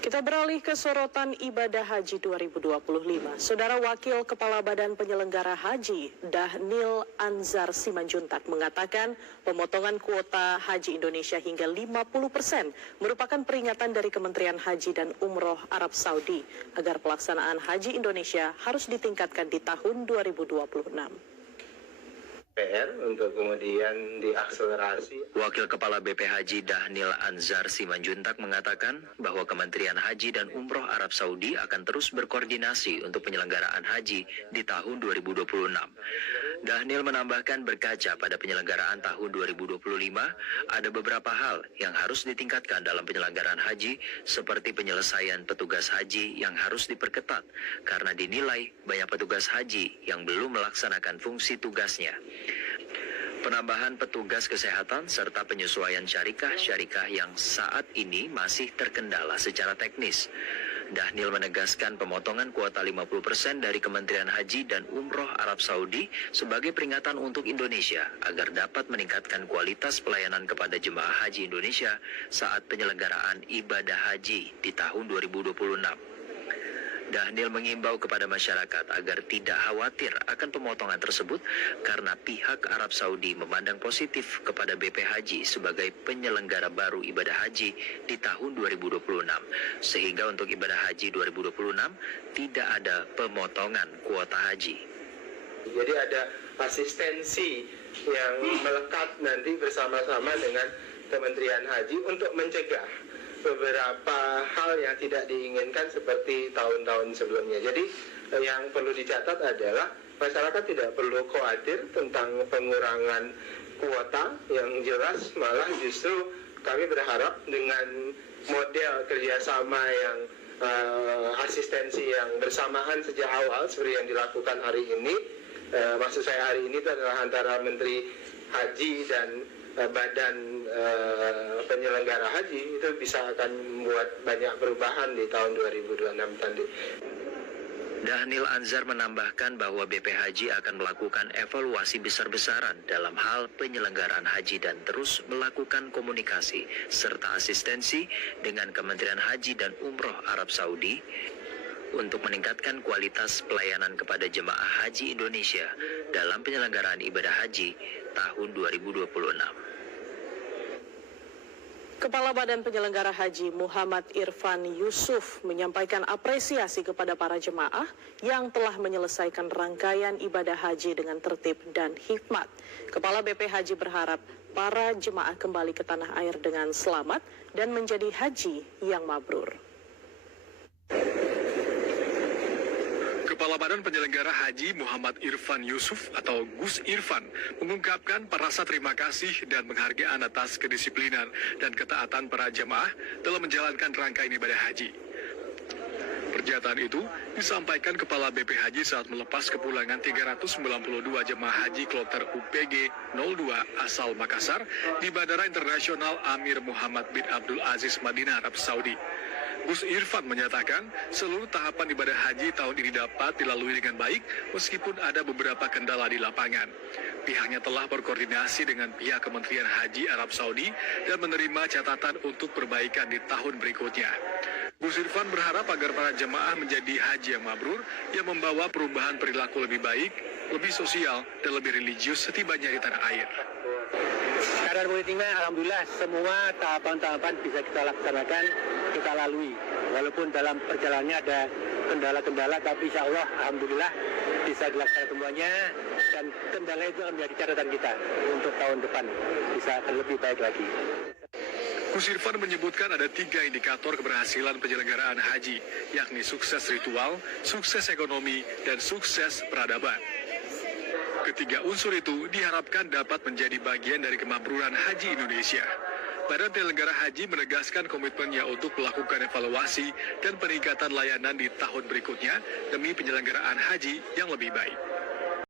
Kita beralih ke sorotan ibadah haji 2025. Saudara Wakil Kepala Badan Penyelenggara Haji, Dhanil Anzar Simanjuntak mengatakan pemotongan kuota haji Indonesia hingga 50% merupakan peringatan dari Kementerian Haji dan Umroh Arab Saudi agar pelaksanaan haji Indonesia harus ditingkatkan di tahun 2026. PR untuk kemudian diakselerasi. Wakil Kepala BP Haji Dhanil Anzar Simanjuntak mengatakan bahwa Kementerian Haji dan Umroh Arab Saudi akan terus berkoordinasi untuk penyelenggaraan haji di tahun 2026. Dhanil menambahkan berkaca pada penyelenggaraan tahun 2025, ada beberapa hal yang harus ditingkatkan dalam penyelenggaraan haji seperti penyelesaian petugas haji yang harus diperketat karena dinilai banyak petugas haji yang belum melaksanakan fungsi tugasnya. Penambahan petugas kesehatan serta penyesuaian syarikah yang saat ini masih terkendala secara teknis. Dhanil menegaskan pemotongan kuota 50% dari Kementerian Haji dan Umroh Arab Saudi sebagai peringatan untuk Indonesia agar dapat meningkatkan kualitas pelayanan kepada jemaah haji Indonesia saat penyelenggaraan ibadah haji di tahun 2026. Dhanil mengimbau kepada masyarakat agar tidak khawatir akan pemotongan tersebut karena pihak Arab Saudi memandang positif kepada BP Haji sebagai penyelenggara baru ibadah haji di tahun 2026. Sehingga untuk ibadah haji 2026 tidak ada pemotongan kuota haji. Jadi ada asistensi yang melekat nanti bersama-sama dengan Kementerian Haji untuk mencegah beberapa hal yang tidak diinginkan seperti tahun-tahun sebelumnya. Jadi yang perlu dicatat adalah masyarakat tidak perlu khawatir tentang pengurangan kuota, yang jelas malah justru kami berharap dengan model kerjasama yang asistensi yang bersamaan sejak awal seperti yang dilakukan hari ini, maksud saya hari ini itu adalah antara Menteri Haji dan Badan Penyelenggara Haji, itu bisa akan membuat banyak perubahan di tahun 2026 nanti. Dhanil Anzar menambahkan bahwa BP Haji akan melakukan evaluasi besar-besaran dalam hal penyelenggaraan haji dan terus melakukan komunikasi serta asistensi dengan Kementerian Haji dan Umroh Arab Saudi untuk meningkatkan kualitas pelayanan kepada jemaah haji Indonesia dalam penyelenggaraan ibadah haji tahun 2026. Kepala Badan Penyelenggara Haji Muhammad Irfan Yusuf menyampaikan apresiasi kepada para jemaah yang telah menyelesaikan rangkaian ibadah haji dengan tertib dan hikmat. Kepala BP Haji berharap para jemaah kembali ke tanah air dengan selamat dan menjadi haji yang mabrur. Kepala Badan Penyelenggara Haji Muhammad Irfan Yusuf atau Gus Irfan mengungkapkan rasa terima kasih dan penghargaan atas kedisiplinan dan ketaatan para jemaah dalam menjalankan rangkaian ibadah haji. Pernyataan itu disampaikan Kepala BP Haji saat melepas kepulangan 392 jemaah haji kloter UPG 02 asal Makassar di Bandara Internasional Amir Muhammad bin Abdul Aziz Madinah, Arab Saudi. Gus Irfan menyatakan seluruh tahapan ibadah haji tahun ini dapat dilalui dengan baik meskipun ada beberapa kendala di lapangan. Pihaknya telah berkoordinasi dengan pihak Kementerian Haji Arab Saudi dan menerima catatan untuk perbaikan di tahun berikutnya. Gus Irfan berharap agar para jemaah menjadi haji yang mabrur yang membawa perubahan perilaku lebih baik, lebih sosial, dan lebih religius setibanya di tanah air. Kabar politiknya alhamdulillah semua tahapan-tahapan bisa kita laksanakan, kita lalui. Walaupun dalam perjalanannya ada kendala-kendala, tapi insya Allah alhamdulillah bisa dilaksanakan semuanya, dan kendala itu akan menjadi catatan kita untuk tahun depan bisa lebih baik lagi. Gus Irfan menyebutkan ada 3 indikator keberhasilan penyelenggaraan haji, yakni sukses ritual, sukses ekonomi, dan sukses peradaban. Ketiga unsur itu diharapkan dapat menjadi bagian dari kemabruran haji Indonesia. Badan Penyelenggara Haji menegaskan komitmennya untuk melakukan evaluasi dan peningkatan layanan di tahun berikutnya demi penyelenggaraan haji yang lebih baik.